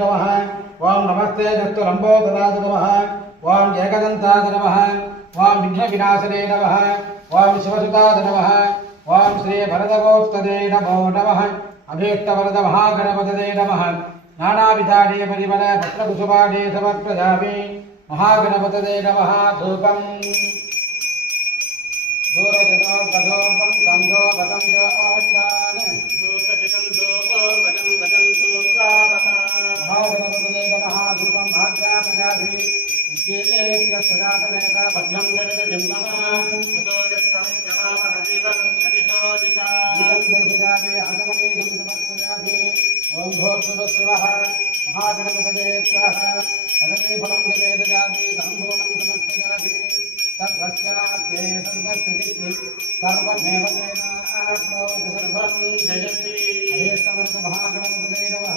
नमः ओम नमस्ते जस्तु लंबोदराय नमः ओम एकदंताय नमः ओम विघ्नविनाशने नमः ओम शिवसुताय नमः ओम श्री भरतगोत्तदे नमो नमः अभीष्टवरद महागणपतये नमः नानाविधाने परिमल पत्रकुसुमाने समर्पयामि महागणपतये नमः धूपम् दूरजनोर्वधोर्वं संधो वदं च आष्टान महागणपतये नमः धूपं भाग्यापयामि उद्येत्य सदातमेका भद्रं दर्शनं नमः ततो यत्तं जवामहजीवं शतिशो दिशा दिवं दर्शयामि अगमनीयं समर्पयामि ओम भोर्भुवस्सुवः महागणपतये स्वाहा तदनीफलं निवेदयामि ताम्बूलं समर्पयामि सर्वस्याप्ये सर्वस्थितिः सर्वमेव तेनाप्नोति सर्वं जयति अभीष्टवरद महागणपतये नमः।